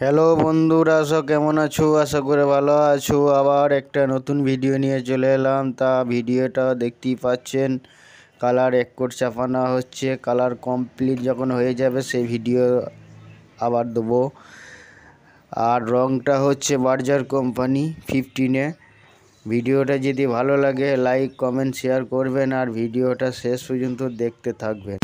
Hello বন্ধুরা, কেমন আছো? আশা করে ভালো আছো। আবার একটা নতুন ভিডিও নিয়ে চলে এলাম। তা ভিডিওটা দেখতেই পাচ্ছেন, কালার এক কোট চাপানো হচ্ছে। কালার কমপ্লিট যখন হয়ে যাবে সেই ভিডিও আবার দেবো। আর রংটা হচ্ছে বার্জার কোম্পানি 15-এ। ভিডিওটা যদি ভালো লাগে লাইক কমেন্ট শেয়ার করবেন আর ভিডিওটা শেষ পর্যন্ত দেখতে থাকবেন।